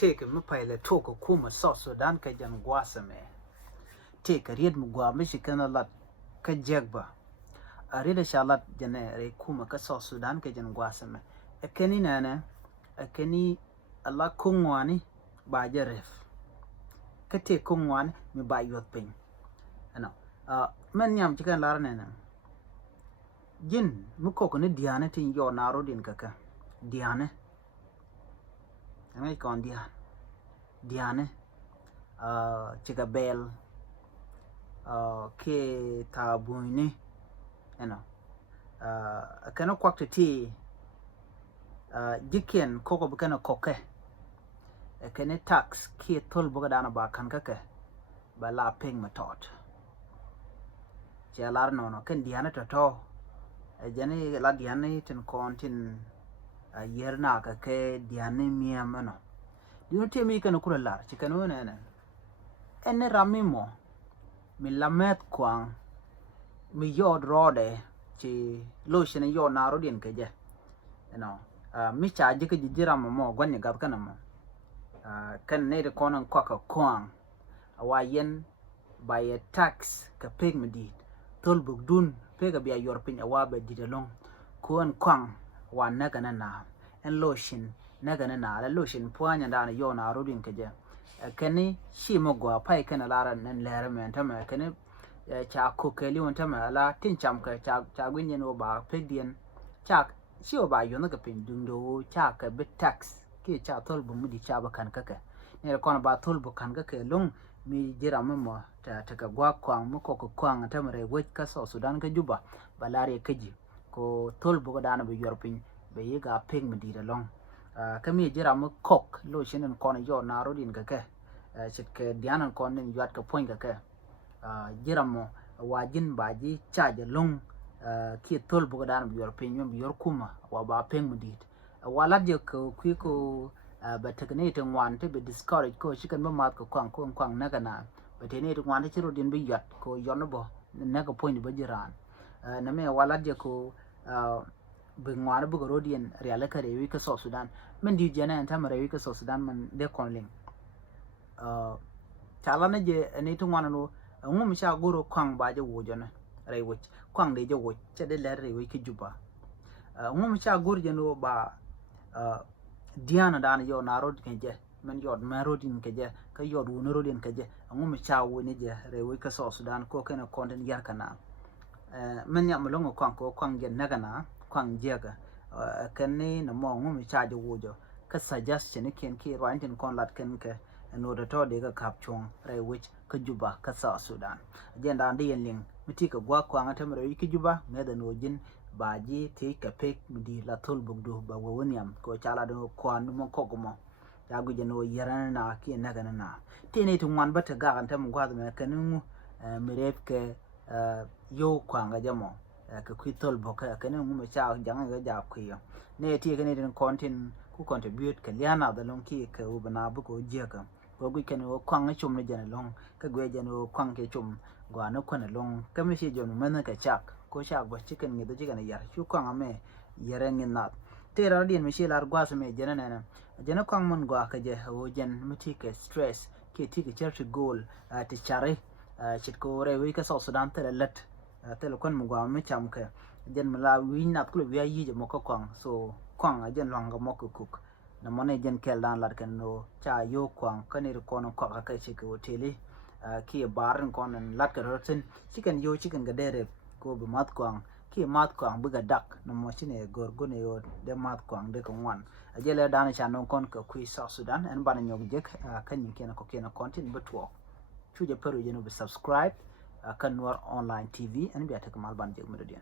take me pile talk kuma South Sudan ka jan gwasame take read mu gwa mishi kana lat ka jagba a rida shalat jane re kuma ka South Sudan ka jan gwasame akani nana akani Allah kungwani ba jaref ka te kungwani mi ba yot pin ano men nyam chikan lar nana jin mu ko ne diana tin yo naro din kaka diana ngai kon diana chiga bel ke tabuni ano kana kwakte ti jiken koko bukana koke kene tax ke tol buga dana ba kan kake ba la ping matot che lar no ken diana to jani la diana tin kontin yerna ka ke diana miamano dino te mi kan kula lar chikano nene ene ramimo mi lamet kwang mi yod rode chi lotion yo na rodin ke je mi cha je ke jira mo gwanni gab kana mo kan ne de konan kwaka kwang awa yen by a tax ka peg mi dit tol bugdun pega biya yorpin awa be didalong kuan kwang wa naga na en lotion naga na la lotion puanya dana yo na rodin ke je kani shi mo gwa pai kana lara nan lere men tama kani cha ko keli won tama la tin cham ka cha gwin no ba pegdien cha shi ba yo na ka pin dundo cha ka bit tax ke cha tol bu mudi cha ba kan kaka ne kon ba tol bu kan kaka long mi jira mo ta ka gwa kwang mo ko kwang tama re wet ka so Sudan ka juba balare kaji ko tol bu da na bu yorpin be yi ga peg mudi da long kami jira mo kok lo shinen kon yo na rodin kaka chitke dianan kon nin yat ka point kaka jira mo wajin baji charge long ki tol bu da na bu yorpin yom yor kuma wa ba peg mudi wala je ko ko ba teknete wan te be discourage ko chikan ba mat ko kwang naga na ba tenete wan te chiro din bi yat ko yono bo naga point ba jiran na me wala je ko bingwana bu rodien reale kare wi ka South Sudan men di jena enta mare wi ka South Sudan man de konling chala na je ne to wana no ngum sha goro kwang ba je wojo na re wich kwang de je wo che de le re wi ki juba ngum sha gor je no ba diana dan yo na rod kenje men yod ma rodin keje ka yod wona rodin keje ngum sha woni je re wi ka South Sudan ko kana konten yar kana men ya malongo kwang ko kwang je naga na kwang jega kanne na mo ngum charge wojo ka suggestion ken ki rantin kon lat ken ke no da to de ga kapchong re which ka juba ka South Sudan agenda ndi yen miti ka gwa kwang ta mare ki juba me da no jin baji te ka pek di la tol bugdo ba woniam ko chala do kwan mo kogomo ya guje no yaran na ki naga na te ne tun wan bata ga kan ta mu gwa da kanu mirep ke yo kwanga jamo ka kwitol boka ka ne mu cha janga ga ja kwiyo ne ti ka ne den content ku contribute ka liana da long ki ka ubana bu ko jeka ko gu ken o kwanga chum ne jana long ka gwe jana o kwang ke chum gwa na kwana long ka mi shi jon men ka chak ko sha gwa chicken ngi da jiga na yar shu kwanga me yare ngi na te ra din mi shi lar gwa so me jana na jana kwang mon gwa ka je o jen mi ti ka stress ke ti ka church goal ti chare chit ko re wi ka South Sudan te let tel kon mu gwa mi cham ka jen mala wi nat ko wi yi je mo ko kwang so kwang a jen long ga mo ko cook na mone jen kel dan lat kan no cha yo kwang kan ni ko no kwa ka chi ko tele ki barin kon lat ka rotin chicken yo chicken ga dere ko be mat kwang ki mat kwang bu ga dak no mo chine gor go ne yo de mat kwang de ko wan a jele dan cha no kon ka ku South Sudan en ban nyog jek kan ni ken ko ken content betwo chuje peru jeno be subscribe kan Noor Online TV en biya ta kamal ban jeg media